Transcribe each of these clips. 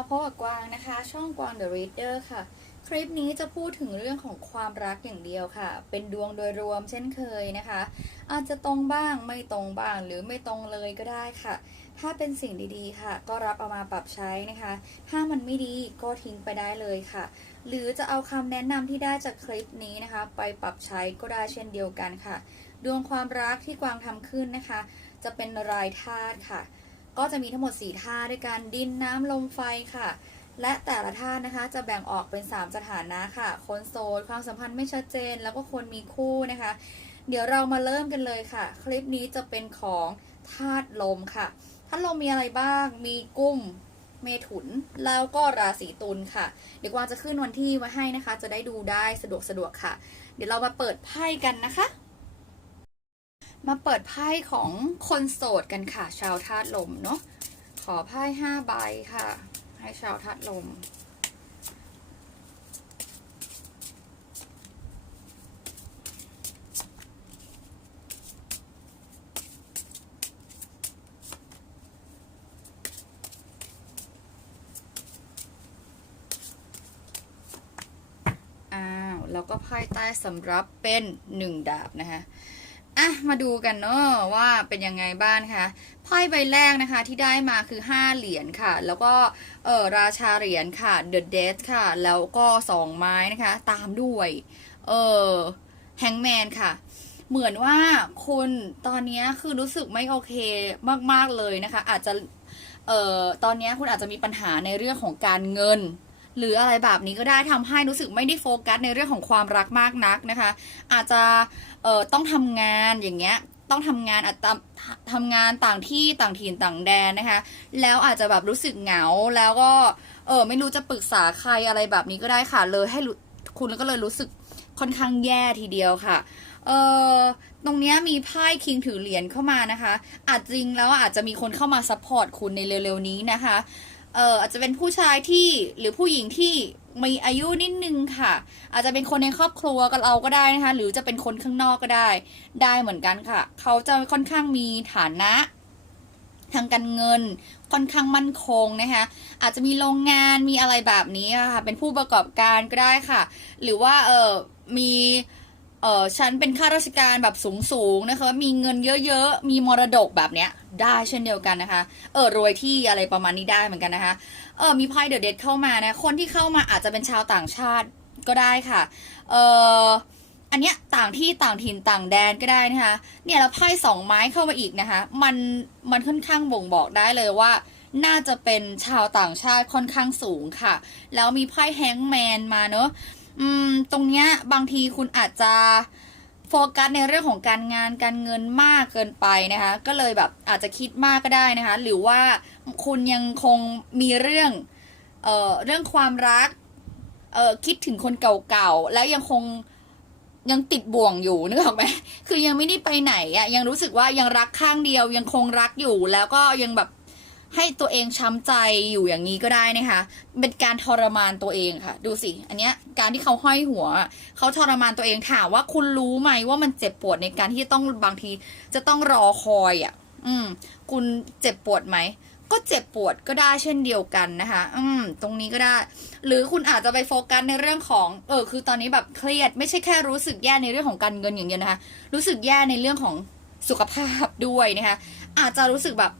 มาพบกับกวางนะคะ ช่องกวาง The Reader ค่ะ คลิปนี้จะพูดถึงเรื่องของความรักอย่างเดียวค่ะ เป็นดวงโดยรวมเช่นเคยนะคะ อาจจะตรงบ้างไม่ตรงบ้างหรือไม่ตรงเลยก็ได้ค่ะ ถ้าเป็นสิ่งดีๆค่ะ ก็รับเอามาปรับใช้นะคะ ถ้ามันไม่ดีก็ทิ้งไปได้เลยค่ะ หรือจะเอาคำแนะนำที่ได้จากคลิปนี้นะคะ ไปปรับใช้ก็ได้เช่นเดียวกันค่ะ ดวงความรักที่กวางทำขึ้นนะคะ จะเป็นรายธาตุค่ะ ก็จะมีทั้งหมด4ธาตุด้วยกันดินน้ำลมไฟค่ะ และแต่ละธาตุนะคะจะแบ่งออกเป็น 3 สถานะค่ะ คนโสดความสัมพันธ์ไม่ชัดเจน แล้วก็คนมีคู่นะคะ เดี๋ยวเรามาเริ่มกันเลยค่ะ คลิปนี้จะเป็นของธาตุลมค่ะธาตุลมมีอะไรบ้าง มีกุ้มเมถุนแล้วก็ราศีตุลค่ะ เดี๋ยวกวางจะขึ้นวันที่ไว้ให้นะคะ จะได้ดูได้สะดวกสะดวกค่ะ เดี๋ยวเรามาเปิดไพ่กันนะคะ มาเปิดไพ่ของคนโสดกันค่ะ ชาวธาตุลมเนาะขอไพ่ห้าใบค่ะ ให้ชาวธาตุลม อ้าว แล้วก็ไพ่ใต้สำรับเป็นหนึ่งดาบนะคะ อะมาดูกันเนาะว่าเป็นยังไงบ้างคะไพ่ใบแรกนะคะที่ได้มาคือ 5 เหรียญค่ะ แล้วก็เออราชาเหรียญค่ะ The Death ค่ะ แล้วก็ 2 ไม้นะคะ ตามด้วยเออแฮงแมนค่ะเหมือนว่าคุณตอนนี้คือรู้สึกไม่โอเคมาก ๆ เลยนะคะ อาจจะเอ่อตอนนี้คุณอาจจะมีปัญหาในเรื่องของการเงิน หรืออะไรแบบนี้ก็ได้ทำให้รู้สึกไม่ได้โฟกัสในเรื่องของความรักมากนักนะคะ อาจจะเอ่อต้องทำงานอย่างเงี้ยต้องทำงานอาจจะทำงานต่างที่ต่างถิ่นต่างแดนนะคะ แล้วอาจจะแบบรู้สึกเหงาแล้วก็เออไม่รู้จะปรึกษาใครอะไรแบบนี้ก็ได้ค่ะ เลยให้คุณก็เลยรู้สึกค่อนข้างแย่ทีเดียวค่ะเออตรงนี้มีไพ่คิงถือเหรียญเข้ามานะคะ อาจจริงแล้วอาจจะมีคนเข้ามาซัพพอร์ตคุณในเร็วๆนี้นะคะ เอ่ออาจจะเป็นผู้ชายที่หรือผู้หญิงที่มีอายุนิดนึงค่ะ อาจจะเป็นคนในครอบครัวกับเราก็ได้นะคะ หรือจะเป็นคนข้างนอกก็ได้ ได้เหมือนกันค่ะ เขาจะค่อนข้างมีฐานะ ทางการเงินค่อนข้างมั่นคงนะคะ อาจจะมีโรงงานมีอะไรแบบนี้ค่ะ เป็นผู้ประกอบการก็ได้ค่ะ หรือว่าเออมี เออฉันเป็นข้าราชการแบบสูงๆนะคะ มีเงินเยอะๆ มีมรดกแบบเนี้ย ได้เช่นเดียวกันนะคะ เออรวยที่อะไรประมาณนี้ได้เหมือนกันนะคะ เออมีไพ่เดอะเดดเข้ามานะ คนที่เข้ามาอาจจะเป็นชาวต่างชาติก็ได้ค่ะ เอออันเนี้ยต่างที่ต่างถิ่นต่างแดนก็ได้นะคะ เนี่ยแล้วไพ่สองไม้เข้ามาอีกนะคะ มันมันค่อนข้างบ่งบอกได้เลยว่า น่าจะเป็นชาวต่างชาติค่อนข้างสูงค่ะ แล้วมีไพ่แฮงแมนมาเนอะ อืม ตรงเนี้ยบางทีคุณอาจจะโฟกัสในเรื่องของการงานการเงินมากเกินไปนะคะ ก็เลยแบบอาจจะคิดมากก็ได้นะคะ หรือว่าคุณยังคงมีเรื่อง เอ่อ เรื่องความรัก เอ่อ คิดถึงคนเก่าๆ แล้วยังคงยังติดบ่วงอยู่นึกออกไหมคือยังไม่ได้ไปไหนอะยังรู้สึกว่ายังรักข้างเดียวยังคงรักอยู่แล้วก็ยังแบบ ให้ตัวเองช้ำใจอยู่อย่างนี้ก็ได้นะคะ เป็นการทรมานตัวเองค่ะ ดูสิ อันเนี้ยการที่เขาห้อยหัว เขาทรมานตัวเองถามว่าคุณรู้ไหมว่ามันเจ็บปวดในการที่ต้องบางที จะต้องรอคอยอะ่ะ อืม คุณเจ็บปวดไหมก็เจ็บปวดก็ได้เช่นเดียวกันนะคะ อืม ตรงนี้ก็ได้ หรือคุณอาจจะไปโฟกัสในเรื่องของ เออ คือตอนนี้แบบเครียด ไม่ใช่แค่รู้สึกแย่ในเรื่องของการเงินอย่างเดียวนะคะ รู้สึกแย่ในเรื่องของสุขภาพด้วยนะคะ อาจจะรู้สึกแบบ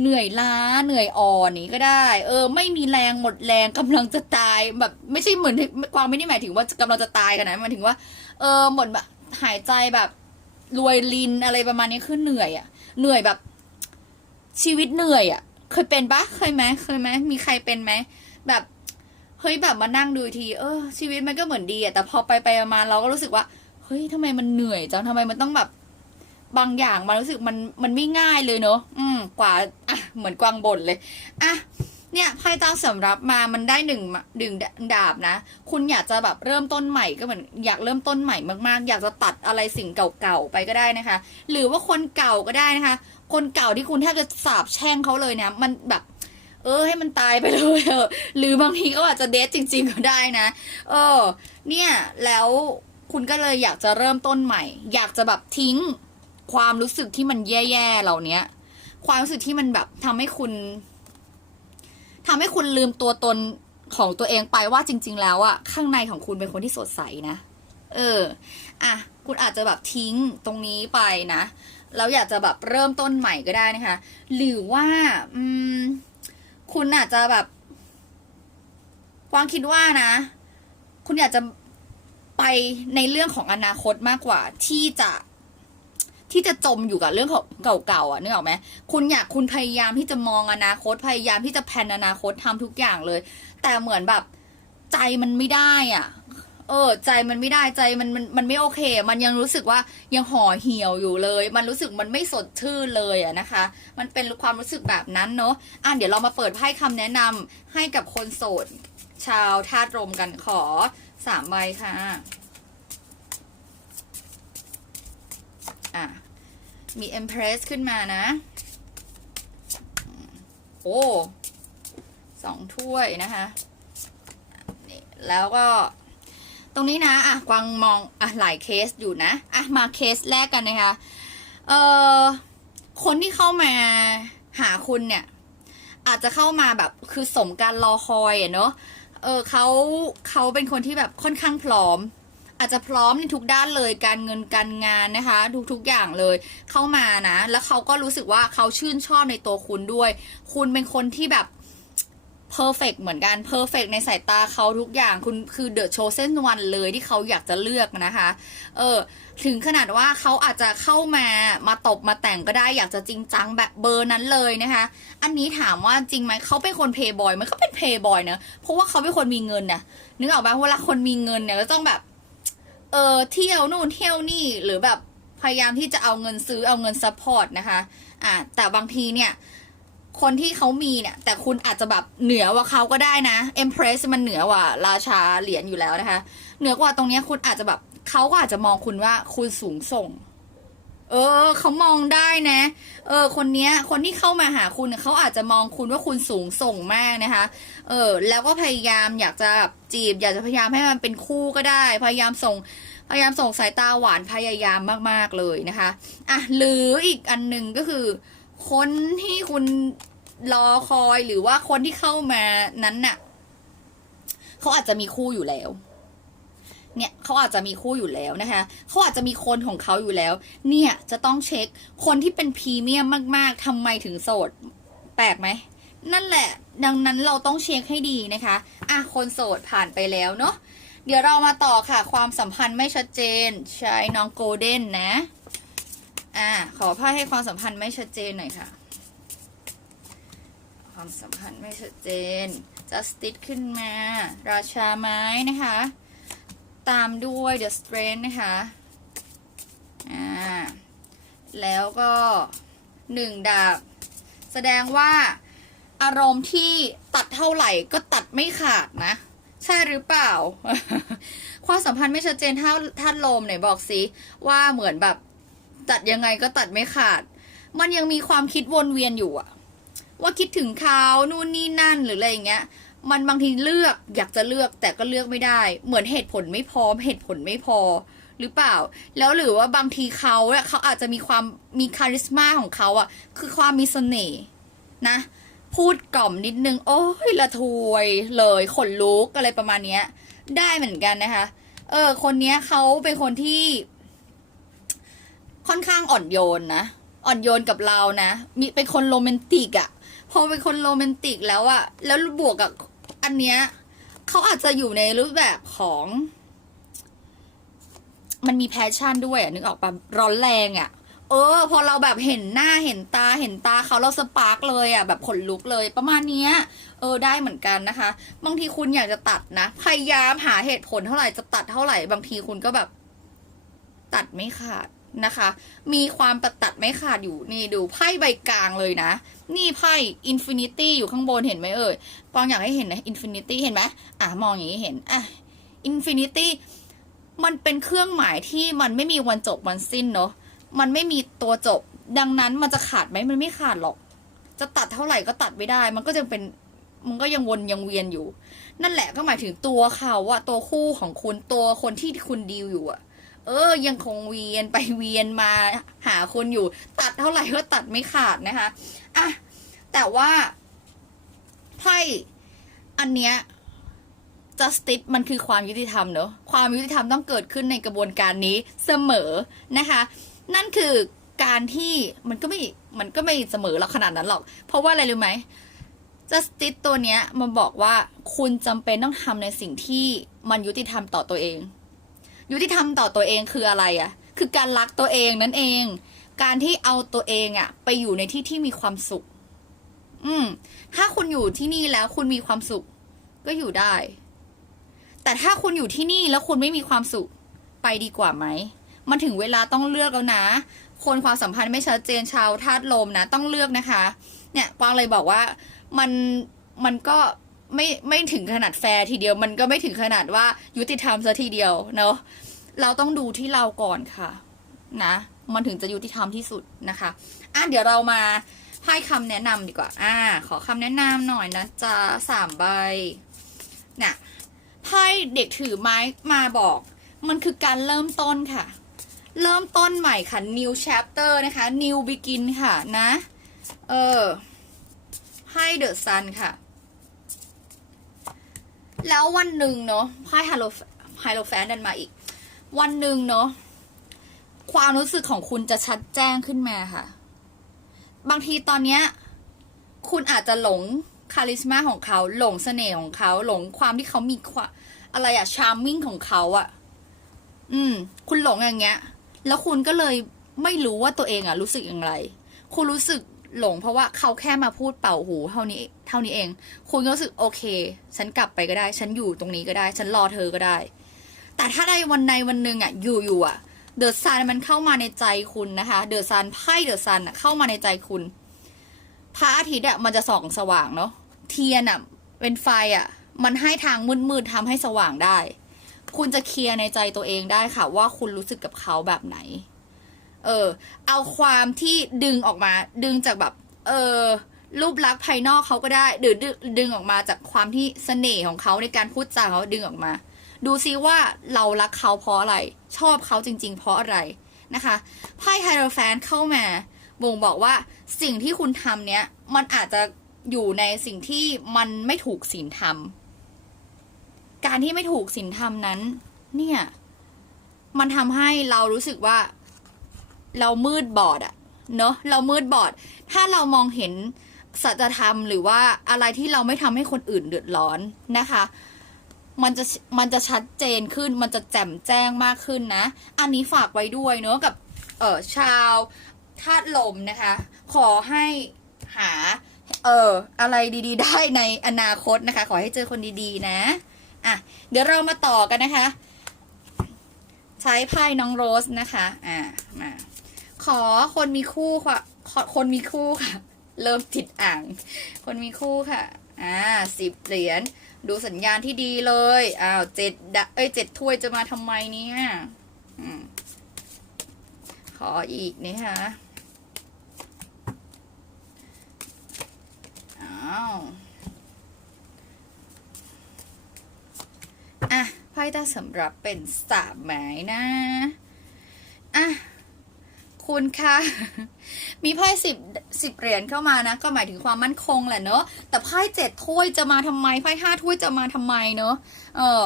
เหนื่อยล้าเหนื่อยอ่อนนี้ก็ได้ เออ ไม่มีแรงหมดแรงกำลังจะตายแบบไม่ใช่เหมือนความไม่ได้หมายถึงว่ากำลังจะตายกันนะหมายถึงว่า เออหมดแบบหายใจแบบรวยลินอะไรประมาณนี้คือเหนื่อยอะ่ะเหนื่อยแบบ ชีวิตเหนื่อยอะ่ะเคยเป็นปะเคยไหมเคยไหมมีใครเป็นไหมแบบเฮ้ยแบบมานั่งดูที เออชีวิตมันก็เหมือนดีอะ่ะแต่พอไปไปมาเราก็รู้สึกว่าเฮ้ยทำไมมันเหนื่อยจังทำไมมันต้องแบบ บางอย่างมันรู้สึกมันมันไม่ง่ายเลยเนอะอืม กว่าอะเหมือนกวางบ่นเลยอะเนี่ยไพ่ตั้งสำรับมามันได้หนึ่งดึงดาบนะ คุณอยากจะแบบเริ่มต้นใหม่ก็เหมือนอยากเริ่มต้นใหม่มากๆ อยากจะตัดอะไรสิ่งเก่าๆไปก็ได้นะคะ หรือว่าคนเก่าก็ได้นะคะ คนเก่าที่คุณแทบจะสาบแช่งเขาเลยเนี่ยมันแบบ เออ ให้มันตายไปเลยเออหรือบางทีก็อาจจะเดทจริง ๆ ก็ได้นะ เออ เนี่ยแล้วคุณก็เลยอยากจะเริ่มต้นใหม่ อยากจะแบบทิ้ง ความรู้สึกที่มันแย่ๆเหล่านี้ความรู้สึกที่มันแบบทำให้คุณทำให้คุณลืมตัวตนของตัวเองไปว่าจริง ๆ แล้วอะข้างในของคุณเป็นคนที่สดใสนะ เออ อะ คุณอาจจะแบบทิ้งตรงนี้ไปนะแล้วอยากจะแบบเริ่มต้นใหม่ก็ได้นะคะ หรือว่า อืม คุณอาจจะแบบกวางคิดว่านะ คุณอยากจะไปในเรื่องของอนาคตมากกว่าที่จะ ที่จะจมอยู่กับเรื่องของเก่าๆอะนึกออกไหมคุณอยากคุณพยายามที่จะมองอนาคตพยายามที่จะแผนอนาคตทำทุกอย่างเลย แต่เหมือนแบบใจมันไม่ได้อะ เออ ใจมันไม่ได้ใจมันมันมันไม่โอเค มันยังรู้สึกว่ายังห่อเหี่ยวอยู่เลย มันรู้สึกมันไม่สดชื่นเลยอะนะคะ มันเป็นความรู้สึกแบบนั้นเนาะอะเดี๋ยวเรามาเปิดไพ่คำแนะนำให้กับคนโสด ชาวธาตุลมกันขอสามใบค่ะอะ มี Empress ขึ้นมานะ โอ้สองถ้วยนะคะนี่แล้วก็ ตรงนี้นะ อะ กวางมอง อะ หลายเคสอยู่นะ อะ มาเคสแรกกันนะคะ เอ่อ คนที่เข้ามาหาคุณเนี่ย อาจจะเข้ามาแบบคือสมการรอคอยอะเนาะ เออเขาเขาเป็นคนที่แบบค่อนข้างพร้อม อาจจะพร้อมในทุกด้านเลยการเงินการงานนะคะทุกทุกอย่างเลยเข้ามานะ แล้วเขาก็รู้สึกว่าเขาชื่นชอบในตัวคุณด้วย คุณเป็นคนที่แบบเพอร์เฟกเหมือนกันเพอร์เฟกในสายตาเขาทุกอย่างคุณคือเดอะโชเซนวันเลยที่เขาอยากจะเลือกนะคะ เออ ถึงขนาดว่าเขาอาจจะเข้ามามาตบมาแต่งก็ได้อยากจะจริงจังแบบเบอร์นั้นเลยนะคะ อันนี้ถามว่าจริงไหมเขาเป็นคนเพย์บอยไหมันเขาเป็นเพย์บอยเนอะเพราะว่าเขาเป็นคนมีเงินนะนึกออกปะเวลาคนมีเงินเนี่ยก็ต้องแบบ เออเที่ยวนู่นเที่ยวนี่หรือแบบพยายามที่จะเอาเงินซื้อเอาเงินซัพพอร์ตนะคะอ่าแต่บางทีเนี่ยคนที่เขามีเนี่ย แต่คุณอาจจะแบบเหนือกว่าเขาก็ได้นะ Empress มันเหนือกว่า ราชาเหรียญอยู่แล้วนะคะ เหนือกว่าตรงนี้คุณอาจจะแบบเขาก็อาจจะมองคุณว่าคุณสูงส่ง เออเขามองได้นะ เออ คนเนี้ย คนที่เข้ามาหาคุณเนี่ยเขาอาจจะมองคุณว่าคุณสูงส่งมากนะคะ เออ แล้วก็พยายามอยากจะจีบ อยากจะพยายามให้มันเป็นคู่ก็ได้ พยายามส่งพยายามส่งสายตาหวานพยายามมาก ๆ เลยนะคะอะหรืออีกอันหนึ่งก็คือ คนที่คุณรอคอยหรือว่าคนที่เข้ามานั้นน่ะเขาอาจจะมีคู่อยู่แล้ว เนี่ยเขาอาจจะมีคู่อยู่แล้วนะคะเขาอาจจะมีคนของเขาอยู่แล้ว เนี่ยจะต้องเช็คคนที่เป็นพรีเมียมมาก ๆทำไมถึงโสด แปลกไหม นั่นแหละ ดังนั้นเราต้องเช็คให้ดีนะคะอะคนโสดผ่านไปแล้วเนาะเดี๋ยวเรามาต่อค่ะ ความสัมพันธ์ไม่ชัดเจน ใช้น้องโกลเด้นนะ อะขอพ่ายให้ความสัมพันธ์ไม่ชัดเจนหน่อยค่ะ ความสัมพันธ์ไม่ชัดเจน justice ขึ้นมา ราชาไม้นะคะ ตามด้วย the strength นะคะ อ่า แล้วก็หนึ่งดาบ แสดงว่า อารมณ์ที่ตัดเท่าไหร่ก็ตัดไม่ขาดนะ ใช่หรือเปล่า ความสัมพันธ์ไม่ชัดเจนเท่าท่านลมไหนบอกสิว่าเหมือนแบบ ตัดยังไงก็ตัดไม่ขาด มันยังมีความคิดวนเวียนอยู่อะว่าคิดถึงเขานู่นนี่นั่นหรืออะไรอย่างเงี้ย มันบางทีเลือกอยากจะเลือกแต่ก็เลือกไม่ได้ เหมือนเหตุผลไม่พร้อมเหตุผลไม่พอหรือเปล่า แล้วหรือว่าบางทีเขาเนี่ยเขาอาจจะมีความมีคาริสมาของเขาอะคือความมีเสน่ห์นะ พูดกล่อมนิดนึง โอ้ยละทวยเลยขนลุกอะไรประมาณเนี้ย ได้เหมือนกันนะคะ เออ คนเนี้ยเขาเป็นคนที่ ค่อนข้างอ่อนโยนนะ อ่อนโยนกับเรานะ มีเป็นคนโรแมนติกอะพอเป็นคนโรแมนติกแล้วอะแล้วบวกกับอันเนี้ยเขาอาจจะอยู่ในรูปแบบของ มันมีแพชชั่นด้วยอะนึกออกปะร้อนแรงอะ เออ พอเราแบบเห็นหน้าเห็นตาเห็นตาเขาเราสปาร์กเลยอะแบบขนลุกเลย ประมาณเนี้ยเออได้เหมือนกันนะคะ บางทีคุณอยากจะตัดนะพยายามหาเหตุผลเท่าไหร่จะตัดเท่าไหร่ บางทีคุณก็แบบ ตัดไม่ขาดนะคะ มีความตัดตัดไม่ขาดอยู่นี่ดูไพ่ใบกลางเลยนะ นี่ไพ่อินฟินิตี้อยู่ข้างบนเห็นไหมเอ่ยปองอยากให้เห็นนะอินฟินิตี้เห็นไหมอะมองอย่างนี้เห็นอะอินฟินิตี้มันเป็นเครื่องหมายที่มันไม่มีวันจบวันสิ้นเนาะ มันไม่มีตัวจบ ดังนั้นมันจะขาดไหมมันไม่ขาดหรอก จะตัดเท่าไหร่ก็ตัดไม่ได้ มันก็ยังเป็นมันก็ยังวนยังเวียนอยู่ นั่นแหละก็หมายถึงตัวเขาอะตัวคู่ของคุณตัวคนที่คุณดีลอยู่อะเออ ยังคงเวียนไปเวียนมาหาคุณอยู่ ตัดเท่าไหร่ก็ตัดไม่ขาดนะคะอะแต่ว่าไพ่อันเนี้ย justice มันคือความยุติธรรมเนอะความยุติธรรมต้องเกิดขึ้นในกระบวนการนี้เสมอนะคะ นั่นคือการที่มันก็ไม่มันก็ไม่เสมอหรอกขนาดนั้นหรอก เพราะว่าอะไรรู้ไหม justice ตัวเนี้ยมันบอกว่าคุณจำเป็นต้องทำในสิ่งที่มันยุติธรรมต่อตัวเอง ยุติธรรมต่อตัวเองคืออะไรอะคือการรักตัวเองนั่นเอง การที่เอาตัวเองอะ ไปอยู่ในที่ที่มีความสุข อืม ถ้าคุณอยู่ที่นี่แล้วคุณมีความสุข ก็อยู่ได้ แต่ถ้าคุณอยู่ที่นี่แล้วคุณไม่มีความสุข ไปดีกว่าไหม มันถึงเวลาต้องเลือกแล้วนะ คนความสัมพันธ์ไม่ชัดเจนชาวธาตุลมนะ ต้องเลือกนะคะ เนี่ยกวางเลยบอกว่ามันมันก็ไม่ไม่ถึงขนาดแฟร์ทีเดียว มันก็ไม่ถึงขนาดว่ายุติธรรมซะทีเดียวเนาะเราต้องดูที่เราก่อนค่ะ นะ มันถึงจะยุติธรรมที่สุดนะคะ อะเดี๋ยวเรามาให้คำแนะนำดีกว่า อ่า ขอคำแนะนำหน่อยนะจ๊ะสามใบเนี่ยไพ่เด็กถือไม้มาบอก มันคือการเริ่มต้นค่ะ เริ่มต้นใหม่ค่ะ new chapter นะคะ new begin ค่ะนะ เออ ให้เดอะซันค่ะ แล้ววันหนึ่งเนาะไพ่ฮัลโลไฮโลแฟนดันมาอีก วันหนึ่งเนาะความรู้สึกของคุณจะชัดแจ้งขึ้นมาค่ะ บางทีตอนเนี้ย คุณอาจจะหลงคาลิสมาของเขา หลงเสน่ห์ของเขา หลงความที่เขามีความอะไรอะชาร์มมิ่งของเขาอะอืม คุณหลงอย่างเงี้ย แล้วคุณก็เลยไม่รู้ว่าตัวเองอะรู้สึกอย่างไร คุณรู้สึกหลงเพราะว่าเขาแค่มาพูดเป่าหูเท่านี้ เท่านี้เอง คุณก็รู้สึกโอเค ฉันกลับไปก็ได้ ฉันอยู่ตรงนี้ก็ได้ ฉันรอเธอก็ได้ แต่ถ้าในวันในวันหนึ่งอะอยู่อยู่อะเดอะซันมันเข้ามาในใจคุณนะคะ เดอะซันไพ่เดอะซันอะเข้ามาในใจคุณ พระอาทิตย์อะมันจะส่องสว่างเนาะ เทียนอะเป็นไฟอะมันให้ทางมืดๆทำให้สว่างได้ คุณจะเคลียร์ในใจตัวเองได้ค่ะ ว่าคุณรู้สึกกับเขาแบบไหน เออ เอาความที่ดึงออกมา ดึงจากแบบ เออรูปลักษณ์ภายนอกเขาก็ได้หรือดึงดึงออกมาจากความที่เสน่ห์ของเขาในการพูดจาเขาดึงออกมา ดูซิว่าเรารักเขาเพราะอะไร ชอบเขาจริง ๆ เพราะอะไรนะคะไพ่ไฮโรแฟนเข้ามาบ่งบอกว่าสิ่งที่คุณทำเนี้ยมันอาจจะอยู่ในสิ่งที่มันไม่ถูกศีลธรรม การที่ไม่ถูกศีลธรรมนั้น เนี่ย มันทำให้เรารู้สึกว่า เรามืดบอดอะเนอะเรามืดบอด ถ้าเรามองเห็นสัจธรรมหรือว่าอะไรที่เราไม่ทำให้คนอื่นเดือดร้อนนะคะ มันจะมันจะชัดเจนขึ้น มันจะแจ่มแจ้งมากขึ้นนะ อันนี้ฝากไว้ด้วยเนอะกับ เออชาวธาตุลมนะคะ ขอให้หา เอออะไรดี ๆ ได้ในอนาคตนะคะ ขอให้เจอคนดี ๆ นะ อะเดี๋ยวเรามาต่อกันนะคะ ใช้ไพ่น้องโรสนะคะอ่ามาขอคนมีคู่ค่ะคนมีคู่ค่ะ เริ่มติดอ่าง คนมีคู่ค่ะอ่าสิบเหรียญดูสัญญาณที่ดีเลยอ้าวเจ็ดดะเอ้ยเจ็ดถ้วยจะมาทำไมเนี่ยอขออีกนี่ค่ะอ้าว อะไพ่ตาสำหรับเป็นสามหมายนะอะคุณคะมีไพ่สิบสิบเหรียญเข้ามานะ ก็หมายถึงความมั่นคงแหละเนอะแต่ไพ่เจ็ดถ้วยจะมาทำไมไพ่ห้าถ้วยจะมาทำไมเนอะเออ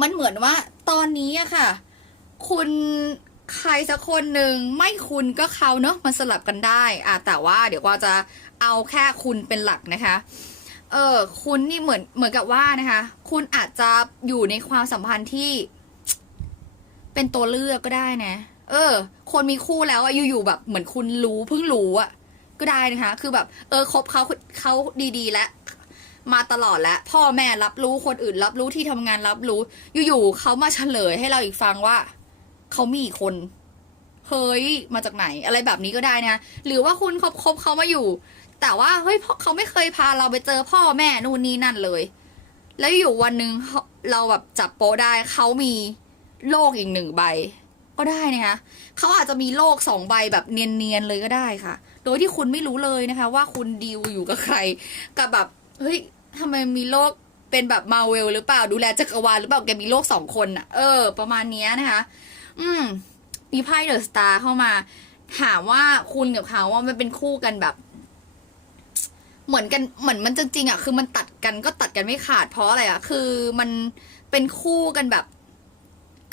มันเหมือนว่าตอนนี้อะค่ะ คุณใครสักคนหนึ่งไม่คุณก็เขาเนอะมันสลับกันได้อะแต่ว่าเดี๋ยวก็จะเอาแค่คุณเป็นหลักนะคะ เออคุณนี่เหมือนเหมือนกับว่านะคะ คุณอาจจะอยู่ในความสัมพันธ์ที่ เป็นตัวเลือกก็ได้นะ เออ คนมีคู่แล้วอะอยู่ๆแบบ เหมือนคุณรู้เพิ่งรู้อะก็ได้นะคะ คือแบบ เออคบเขาเขาดีๆ แล้วมาตลอดแล้วพ่อแม่รับรู้คนอื่นรับรู้ที่ทำงานรับรู้ อยู่ๆเขามาเฉลยให้เราอีกฟังว่าเขามีอีกคนเฮ้ยมาจากไหน อะไรแบบนี้ก็ได้นะหรือว่าคุณคบคบเขามาอยู่ แต่ว่าเฮ้ยพ่อเขาไม่เคยพาเราไปเจอพ่อแม่นู่นนี่นั่นเลย แล้วอยู่วันหนึ่งเขาเราแบบจับโป๊ได้เขามีโลกอีกหนึ่งใบ ก็ได้นะคะเขาอาจจะมีโลกสองใบแบบเนียนๆเลยก็ได้ค่ะ โดยที่คุณไม่รู้เลยนะคะ ว่าคุณดีลอยู่กับใคร กับแบบเฮ้ยทำไมมีโลกเป็นแบบมาเวลหรือเปล่าดูแลจักรวาลหรือเปล่าแกมีโลกสองคนอะเออ ประมาณนี้นะคะ อืม มีไพ่เดอะสตาร์เข้ามา ถามว่าคุณกับเขาว่ามันเป็นคู่กันแบบ เหมือนกันเหมือนมันจริงๆอะคือมันตัดกันก็ตัดกันไม่ขาดเพราะอะไรอะ คือมันเป็นคู่กันแบบ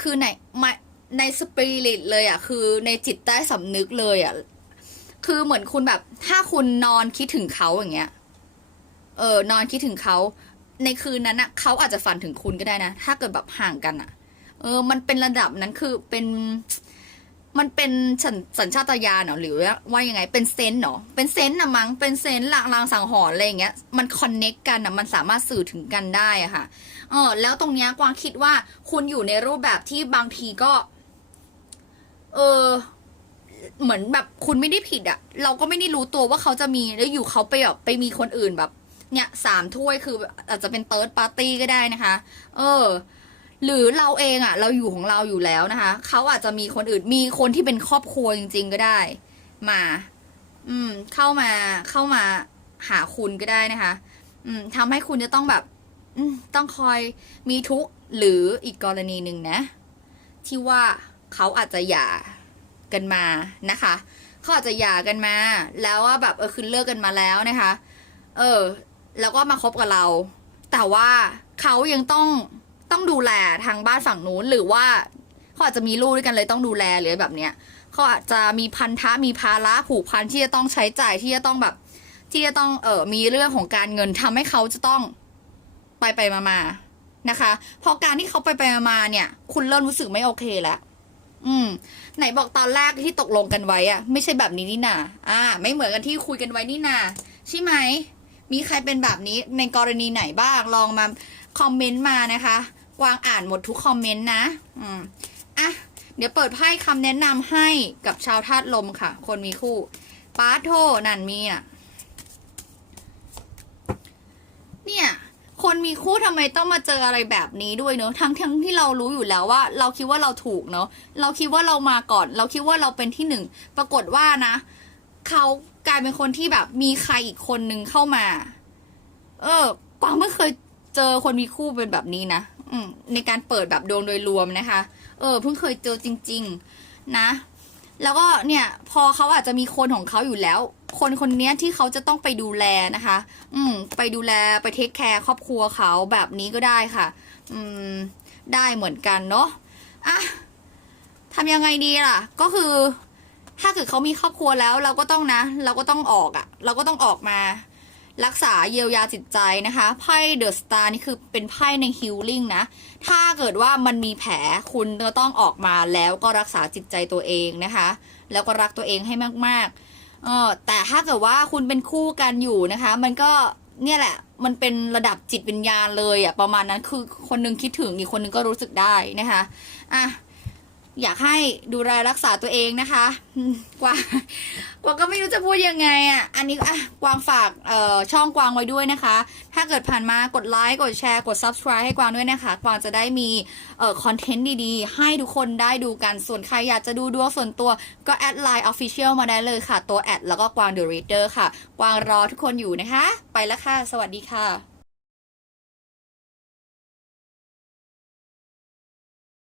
คือในมาในสปิริตเลยอะ คือในจิตใต้สำนึกเลยอะ คือเหมือนคุณแบบ ถ้าคุณนอนคิดถึงเขาอย่างเงี้ย เออนอนคิดถึงเขา ในคืนนั้นอะเขาอาจจะฝันถึงคุณก็ได้นะ ถ้าเกิดแบบห่างกันอะ เออ มันเป็นระดับนั้นคือเป็น มันเป็นสัญสัญชาตญาณเหรอหรือว่ายังไงเป็นเซนส์เหรอเป็นเซนส์นะมั้งเป็นเซนส์ลางลางสังหรณ์อะไรอย่างเงี้ยมันคอนเน็กกันอะมันสามารถสื่อถึงกันได้อะค่ะเออแล้วตรงเนี้ยกวางคิดว่าคุณอยู่ในรูปแบบที่บางทีก็ เออเหมือนแบบคุณไม่ได้ผิดอะเราก็ไม่ได้รู้ตัวว่าเขาจะมีแล้วอยู่เขาไปแบบไปมีคนอื่นแบบ เนี่ยสามถ้วยคืออาจจะเป็นเติร์ดปาร์ตี้ก็ได้นะคะ เออ หรือเราเองอะ่ะ เราอยู่ของเราอยู่แล้วนะคะ เขาอาจจะมีคนอื่นมีคนที่เป็นครอบครัวจริง ๆ ก็ได้ มา อืม เข้ามาเข้ามาหาคุณก็ได้นะคะ อืมทำให้คุณจะต้องแบบ อืมต้องคอยมีทุกข์หรืออีกกรณีหนึ่งนะ ที่ว่าเขาอาจจะหย่ากันมานะคะเขาอาจจะหย่ากันมา แล้วว่าแบบเออคือเลิกกันมาแล้วนะคะ เออ แล้วก็มาคบกับเรา แต่ว่าเขายังต้อง ต้องดูแลทางบ้านฝั่งนู้นหรือว่าเขาอาจจะมีลูกด้วยกันเลยต้องดูแลหรือแบบเนี้ยเขาอาจจะมีพันธะมีภาระผูกพันที่จะต้องใช้จ่ายที่จะต้องแบบ ที่จะต้องเออมีเรื่องของการเงินทำให้เขาจะต้องไปไปมามานะคะพอการที่เขาไปไปมามาเนี่ย คุณเริ่มรู้สึกไม่โอเคแล้วอืม ไหนบอกตอนแรกที่ตกลงกันไว้อะไม่ใช่แบบนี้นี่นาอ่า ไม่เหมือนกันที่คุยกันไว้นี่นาใช่ไหมมีใครเป็นแบบนี้ในกรณีไหนบ้างลองมาคอมเมนต์มานะคะ วางอ่านหมดทุกคอมเมนต์นะ อืมอะ เดี๋ยวเปิดไพ่คำแนะนำให้กับชาวธาตุลมค่ะ คนมีคู่ป้าโทนันมีอะ เนี่ย คนมีคู่ทำไมต้องมาเจออะไรแบบนี้ด้วยเนอะทั้งทั้งที่เรารู้อยู่แล้วว่า เราคิดว่าเราถูกเนอะเราคิดว่าเรามาก่อน เราคิดว่าเราเป็นที่หนึ่ง ปรากฏว่านะเขากลายเป็นคนที่แบบมีใครอีกคนนึงเข้ามา เออ กวางไม่เคยเจอคนมีคู่เป็นแบบนี้นะ ในการเปิดแบบดวงโดยรวมนะคะ เออเพิ่งเคยเจอจริง ๆ นะ แล้วก็เนี่ยพอเขาอาจจะมีคนของเขาอยู่แล้ว คนคนนี้ที่เขาจะต้องไปดูแลนะคะ อืม ไปดูแลไปเทคแคร์ครอบครัวเขาแบบนี้ก็ได้ค่ะ อืม ได้เหมือนกันเนาะอะทำยังไงดีล่ะ ก็คือ ถ้าเกิดเขามีครอบครัวแล้ว เราก็ต้องนะ เราก็ต้องออกอะ่ะ เราก็ต้องออกมา รักษาเยียวยาจิตใจนะคะไพ่เดอะสตาร์นี่คือเป็นไพ่ในฮิลลิ่งนะ ถ้าเกิดว่ามันมีแผลคุณก็ต้องออกมาแล้วก็รักษาจิตใจตัวเองนะคะ แล้วก็รักตัวเองให้มากๆเออแต่ถ้าเกิดว่าคุณเป็นคู่กันอยู่นะคะ มันก็เนี่ยแหละมันเป็นระดับจิตวิญญาณเลยอะประมาณนั้นคือคนหนึงคิดถึงอีกคนหนึงก็รู้สึกได้นะคะอะ อยากให้ดูแลรักษาตัวเองนะคะกวางกวางก็ไม่รู้จะพูดยังไงอะอันนี้อะกวางฝากเอ่อช่องกวางไว้ด้วยนะคะ ถ้าเกิดผ่านมากดไลค์กดแชร์กด subscribe ให้กวางด้วยนะคะกวางจะได้มีเอ่อคอนเทนต์ดีๆ ให้ทุกคนได้ดูกันส่วนใครอยากจะดูดวงส่วนตัวก็แอดไลน์ official มาได้เลยค่ะ ตัวแอดแล้วก็กวาง the reader ค่ะ กวางรอทุกคนอยู่นะคะ ไปแล้วค่ะ สวัสดีค่ะ